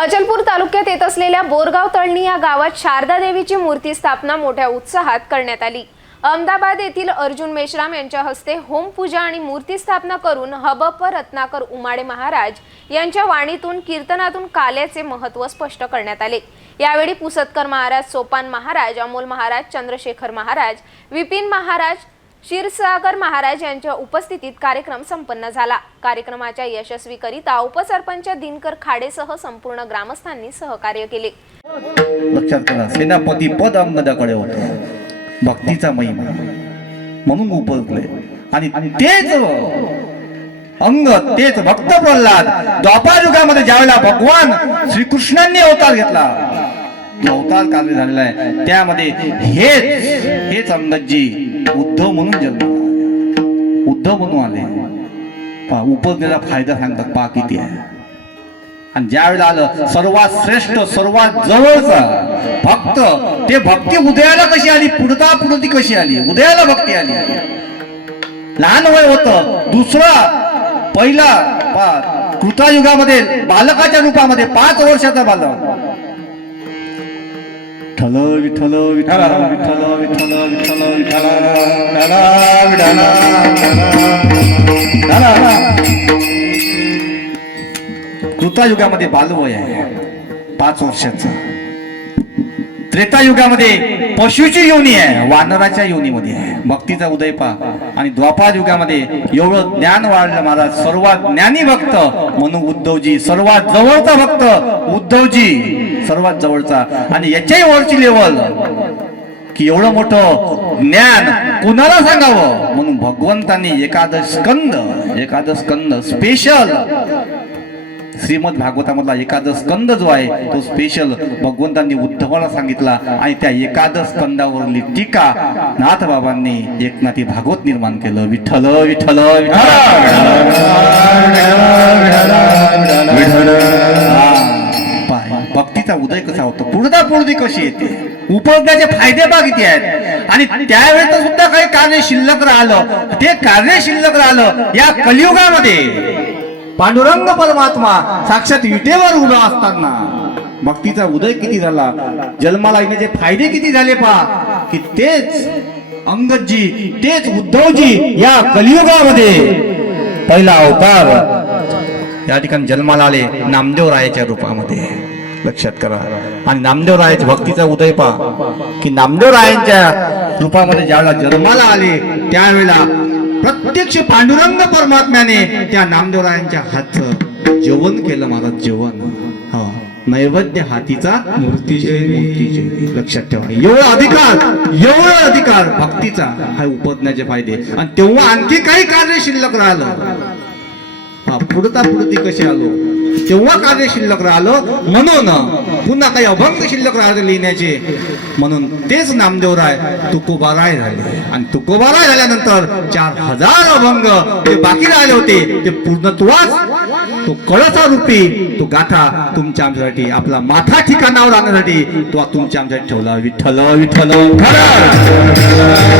अचलपूर तालुक्यात येत असलेल्या बोरगाव तळणी या गावात शारदा देवीची मूर्ती स्थापना मोठ्या उत्साहात करण्यात आली. अहमदाबाद येथील अर्जुन मेश्राम यांच्या हस्ते होमपूजा आणि मूर्ती स्थापना करून हबप रत्नाकर उमाडे महाराज यांच्या वाणीतून कीर्तनातून काल्याचे महत्त्व स्पष्ट करण्यात आले. यावेळी पुसतकर महाराज सोपान महाराज अमोल महाराज चंद्रशेखर महाराज विपिन महाराज क्षीरसागर महाराज यांच्या उपस्थितीत कार्यक्रम संपन्न झाला. कार्यक्रमाच्या यशस्वीकरिता उपसरपंच दिनकर खाडेसह संपूर्ण ग्रामस्थांनी सहकार्य केले. लक्षात करा सेनापती पद अंगदाकडे होत. भक्तीचा महिमा. म्हणून उपजले आणि तेच अंग तेच भक्त प्रल्हाद द्वापार युगामध्ये ज्यावेळेला भगवान श्रीकृष्णांनी अवतार घेतला अवतार कार्य झालेला आहे. त्यामध्ये हेच हेच अंगदजी उद्धव म्हणून जन्म उद्धव म्हणून आले. पहा, उपजलेला फायदा सांगतात पा किती आहे. आणि ज्यावेळेला आलं सर्वात श्रेष्ठ सर्वात जवळचा भक्त ते भक्ती उदयाला कशी आली? पुढता पुढती कशी आली? उदयाला भक्ती आली. लहान वय होत. दुसरा पहिला कृतायुगामध्ये बालकाच्या रूपामध्ये पाच वर्षाचा बालक. विठ्ठल विठ्ठल विठ्ठल विठ्ठल विठ्ठल विठ्ठल विठ्ठल कृतायुगामध्ये बालवय आहे पाच वर्षाचं त्रेतायुगामध्ये पशुची योनी आहे वानराच्या योनीमध्ये आहे. भक्तीचा उदय पा आणि द्वापार युगामध्ये एवढं ज्ञान वाढलं महाराज. सर्वात ज्ञानी भक्त म्हणून उद्धवजी. सर्वात जवळचा भक्त उद्धवजी. सर्वात जवळचा. आणि याच्याही वरची लेवल की एवढं मोठं ज्ञान कुणाला सांगावं? म्हणून भगवंतांनी एकादश स्कंद एकादश स्कंद स्पेशल श्रीमद भागवतामधला एकादश स्कंद जो आहे तो स्पेशल भगवंतांनी उद्धवाला सांगितला आणि त्या एकादश स्कंदावरली टीका नाथ बाबांनी एकनाथी भागवत निर्माण केलं. विठ्ठल विठ्ठल हा, भक्तीचा उदय कसा होतो? पुढता पुढती कशी येते? उपयोगाचे फायदे बाग इथे आहेत. आणि त्यावेळेस सुद्धा काही कार्य शिल्लक राहिलं ते कार्य शिल्लक राहिलं या कलियुगामध्ये. पांडुरंग परमात्मा साक्षात विटेवर उभा असताना. भक्तीचा उदय किती झाला? जन्माला येण्याचे फायदे किती झाले पहा? की तेच अंगदजी तेच उद्धवजी या कलियुगामध्ये पहिला अवतार या ठिकाणी जन्माला आले नामदेव रायाच्या रूपामध्ये. लक्षात करा. आणि नामदेव रायाच्या भक्तीचा उदय पहा. की नामदेव रायांच्या रूपामध्ये ज्यावेळेला जन्माला आले त्यावेळेला प्रत्यक्ष पांडुरंग परमात्म्याने त्या नामदेवरायांच्या हातचं जेवण केलं महाराज जेवण. हा. नैवेद्य हातीचा मूर्तीजय मूर्तीजय लक्षात ठेवा. एवढा अधिकार एवढा अधिकार भक्तीचा हा उपजण्याचे फायदे. आणि तेव्हा आणखी काही कार्य शिल्लक राहिलं. हा पुढता पुढती कशी आलो? तेव्हा कार्य शिल्लक राहिलं म्हणून पुन्हा काही अभंग शिल्लक राहिले लिहिण्याचे म्हणून तेच नामदेवराय तुकोबाराय झाले आणि तुकोबाराय झाल्यानंतर चार हजार अभंग ते बाकी राहिले होते ते पूर्णत्वास तो कळसा रूपी तो गाथा तुमच्या आमच्यासाठी आपला माथा ठिकाणावर आणण्यासाठी तो तुमच्या आमच्यासाठी ठेवला विठ्ठल विठ्ठल खरं